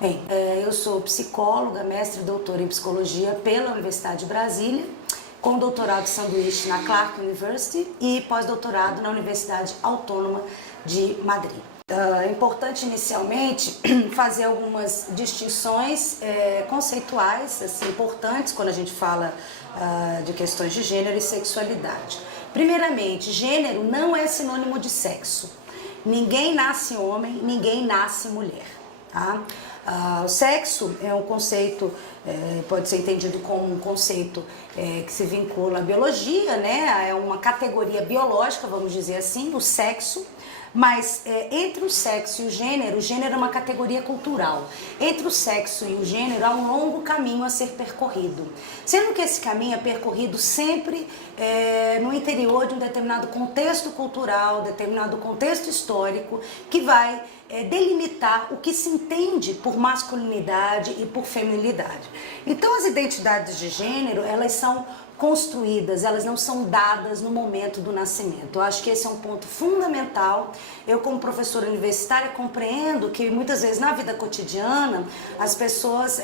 Bem, eu sou psicóloga, mestre e doutora em psicologia pela Universidade de Brasília, com doutorado sanduíche na Clark University e pós-doutorado na Universidade Autônoma de Madrid. É importante inicialmente fazer algumas distinções conceituais assim, importantes quando a gente fala de questões de gênero e sexualidade. Primeiramente, gênero não é sinônimo de sexo. Ninguém nasce homem, ninguém nasce mulher. Tá? O sexo é um conceito, pode ser entendido como um conceito que se vincula à biologia, né? É uma categoria biológica, vamos dizer assim, o sexo. Mas entre o sexo e o gênero é uma categoria cultural. Entre o sexo e o gênero há um longo caminho a ser percorrido. Sendo que esse caminho é percorrido sempre no interior de um determinado contexto cultural, determinado contexto histórico, que vai delimitar o que se entende por masculinidade e por feminilidade. Então as identidades de gênero, elas são construídas, elas não são dadas no momento do nascimento. Eu acho que esse é um ponto fundamental. Eu, como professora universitária, compreendo que muitas vezes na vida cotidiana as pessoas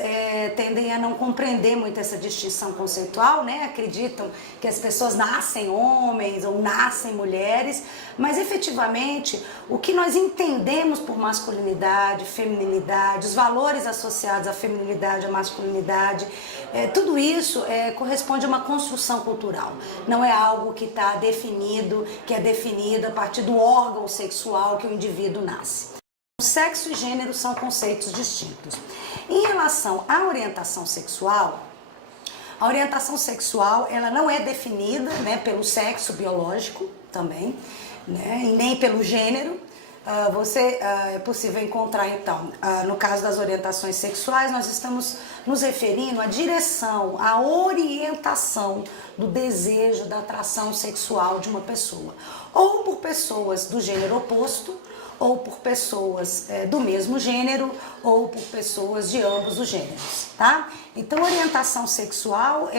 tendem a não compreender muito essa distinção conceitual, né? Acreditam que as pessoas nascem homens ou nascem mulheres, mas efetivamente o que nós entendemos por masculinidade, feminilidade, os valores associados à feminilidade, à masculinidade, tudo isso corresponde a uma construção cultural. Não é algo que está definido, que é definido a partir do órgão sexual que o indivíduo nasce. O sexo e gênero são conceitos distintos. Em relação à orientação sexual, a orientação sexual ela não é definida, né, pelo sexo biológico também, né, e nem pelo gênero. É possível encontrar, então, no caso das orientações sexuais, nós estamos nos referindo à direção, à orientação do desejo, da atração sexual de uma pessoa, ou por pessoas do gênero oposto, ou por pessoas do mesmo gênero, ou por pessoas de ambos os gêneros, tá? Então, orientação sexual,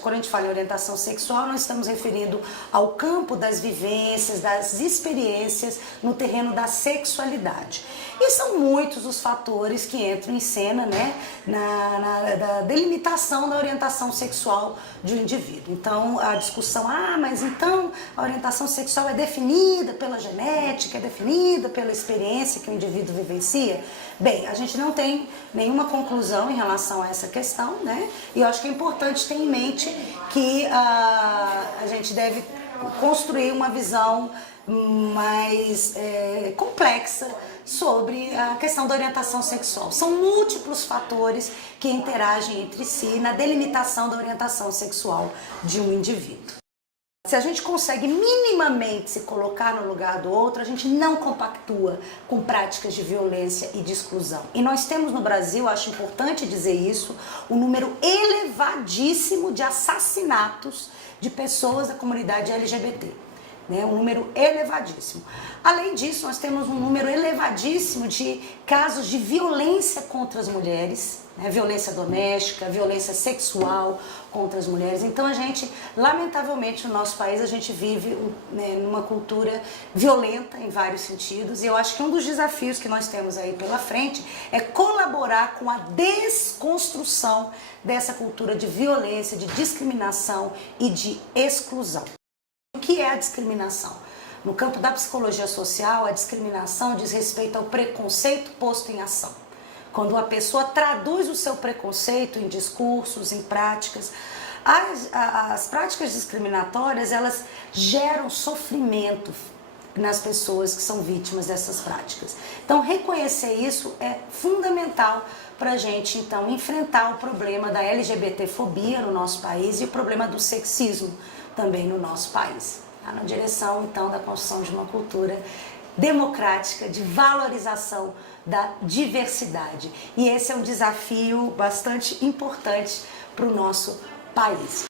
quando a gente fala em orientação sexual, nós estamos referindo ao campo das vivências, das experiências no terreno da sexualidade. E são muitos os fatores que entram em cena, né, na delimitação da orientação sexual de um indivíduo. Então, a discussão, mas então a orientação sexual é definida pela genética, é definida pela experiência que o indivíduo vivencia? Bem, a gente não tem nenhuma conclusão em relação a essa questão, né? E eu acho que é importante ter em mente que a gente deve construir uma visão mais complexa sobre a questão da orientação sexual. São múltiplos fatores que interagem entre si na delimitação da orientação sexual de um indivíduo. Se a gente consegue minimamente se colocar no lugar do outro, a gente não compactua com práticas de violência e de exclusão. E nós temos no Brasil, acho importante dizer isso, um número elevadíssimo de assassinatos de pessoas da comunidade LGBT. Um número elevadíssimo. Além disso, nós temos um número elevadíssimo de casos de violência contra as mulheres, violência doméstica, violência sexual contra as mulheres. Então a gente, lamentavelmente no nosso país, a gente vive numa cultura violenta em vários sentidos, e eu acho que um dos desafios que nós temos aí pela frente é colaborar com a desconstrução dessa cultura de violência, de discriminação e de exclusão. O que é a discriminação? No campo da psicologia social, a discriminação diz respeito ao preconceito posto em ação. Quando a pessoa traduz o seu preconceito em discursos, em práticas, as práticas discriminatórias, elas geram sofrimento nas pessoas que são vítimas dessas práticas. Então, reconhecer isso é fundamental para a gente, então, enfrentar o problema da LGBTfobia no nosso país e o problema do sexismo também no nosso país. Na direção, então, da construção de uma cultura democrática, de valorização da diversidade. E esse é um desafio bastante importante para o nosso país.